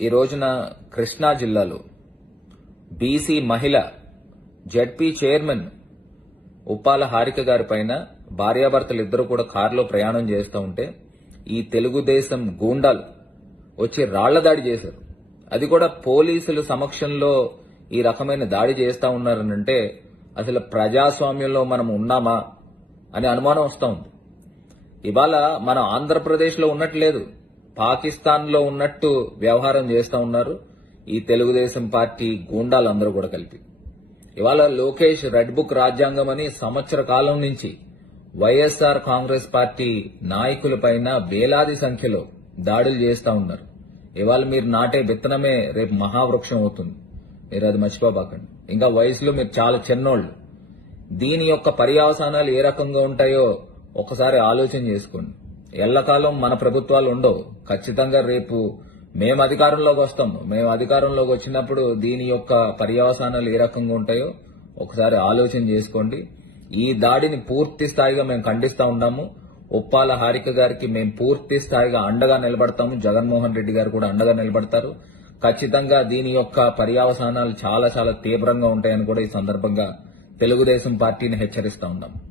ఈ రోజున కృష్ణా జిల్లాలో బీసీ మహిళ జడ్పీ చైర్మన్ ఉప్పాల హారిక గారి పైన భార్యాభర్తలు ఇద్దరు కూడా కారులో ప్రయాణం చేస్తూ ఉంటే ఈ తెలుగుదేశం గూండాలు వచ్చి రాళ్ళ దాడి చేశారు. అది కూడా పోలీసుల సమక్షంలో ఈ రకమైన దాడి చేస్తా ఉన్నారనంటే అసలు ప్రజాస్వామ్యంలో మనం ఉన్నామా అనే అనుమానం వస్తూ ఉంది. ఇవాళ మనం ఆంధ్రప్రదేశ్లో ఉన్నట్లేదు పాకిస్తాన్లో ఉన్నట్టు వ్యవహారం చేస్తూ ఉన్నారు. ఈ తెలుగుదేశం పార్టీ గూండాలందరూ కూడా కలిపి. ఇవాళ లోకేష్ రెడ్ బుక్ రాజ్యాంగం అని సంవత్సర కాలం నుంచి వైఎస్ఆర్ కాంగ్రెస్ పార్టీ నాయకులపైన వేలాది సంఖ్యలో దాడులు చేస్తా ఉన్నారు. ఇవాళ మీరు నాటే విత్తనమే రేపు మహావృక్షం అవుతుంది. మీరు అది మర్చిపోబాకండి. ఇంకా వయసులో మీరు చాలా చిన్నోళ్ళు. దీని యొక్క పర్యావసానాలు ఏ రకంగా ఉంటాయో ఒకసారి ఆలోచన చేసుకోండి. ఎల్లకాలం మన ప్రభుత్వాలు ఉండవు. ఖచ్చితంగా రేపు మేము అధికారంలోకి వస్తాం. మేము అధికారంలోకి వచ్చినప్పుడు దీని యొక్క పర్యవసానాలు ఏ రకంగా ఉంటాయో ఒకసారి ఆలోచన చేసుకోండి. ఈ దాడిని పూర్తి స్థాయిగా మేము ఖండిస్తా ఉన్నాము. ఉప్పాల హారిక గారికి మేము పూర్తి స్థాయిగా అండగా నిలబడతాము. జగన్మోహన్ రెడ్డి గారు కూడా అండగా నిలబడతారు. ఖచ్చితంగా దీని యొక్క పర్యావసానాలు చాలా చాలా తీవ్రంగా ఉంటాయని కూడా ఈ సందర్భంగా తెలుగుదేశం పార్టీని హెచ్చరిస్తా ఉన్నాము